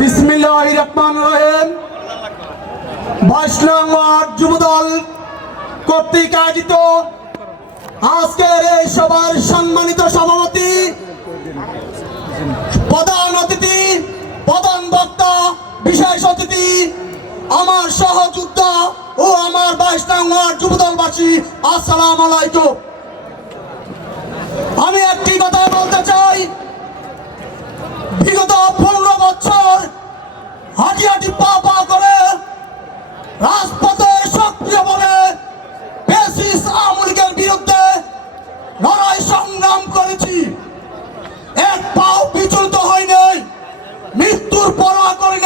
বিসমিল্লাহ রহমান রহিম। বৈষ্ণব যুবদল কর্তৃক আয়োজিত আজকের এই সভার সম্মানিত সভাপতি, প্রধান অতিথি, প্রধান বক্তা, বিশেষ অতিথি, আমার সহযোদ্ধা ও আমার বৈষ্ণব যুবদলবাসী, আসসালাম আলাইকুম। আমি একটি পরোয়া করি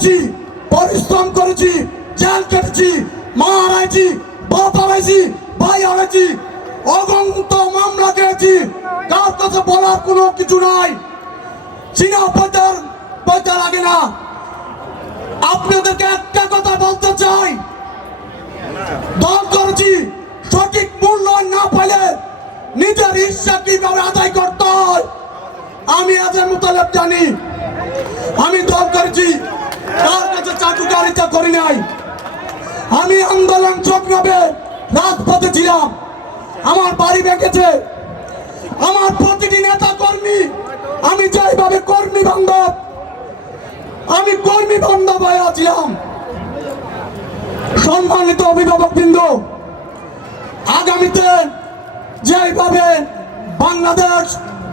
করেছি, পরিশ্রম করেছি জেল কেটেছি, মা হারাইছি, বাপ হারাইছি, ভাই হারাইছি অগন্ত মামলা দিয়েছি কার কাছে বলার কোনো কিছু নাই। চীনা পয়তার পয়তা লাগে না। আপনাদেরকে একটা কথা বলতে চাই। দল করেছি, সঠিক মূল্যায়ন না পেলে নিজের ইচ্ছা কীভাবে আদায় করতে হয়? আমি আজের মোতালেব জানি আমি দল করেছি তার কাছে চাটুকারিতা করি নাই। আমি আন্দোলন চক্রবে রাজপথে ছিলাম। আমার বাড়ি ভেঙেছে। আমার প্রতিটি নেতা কর্মী আমি যেভাবে কর্মী বান্ধব, আমি কর্মী বান্ধব হয়ে ছিলাম সম্মানিত অভিভাবক বৃন্দ, আগামীতে যেভাবে বাংলাদেশ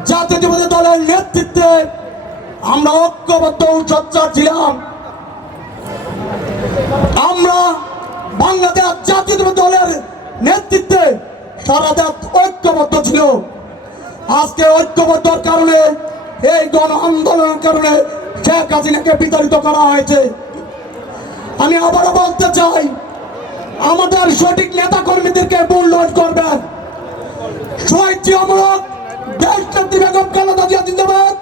জাতীয় দলের নেতৃত্বে আমরা ঐক্যবদ্ধ সচ্চার ছিলাম আমরা বাংলাদেশ জাতীয়তাবাদী দলের নেতৃত্বে সারা দেশ ঐক্যবদ্ধ ছিল। আজকে ঐক্যবদ্ধর কারণে, এই গণ আন্দোলনের কারণে শেখ হাসিনাকে বিতাড়িত করা হয়েছে। আমি আবারও বলতে চাই, আমাদের সঠিক নেতা কর্মীদেরকে মূল্যায়ন করবেন। শহীদ জিয়ামূলক দেশ নেত্রী বেগম খালেদা জিয়া জিন্দাবাদ।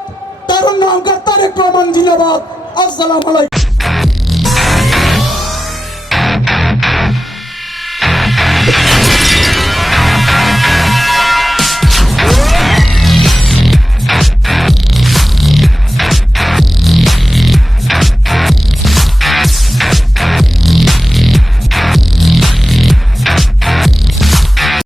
তারুণ্য অঙ্কার তারেক রহমান জিন্দাবাদ। আসসালামু আলাইকুম।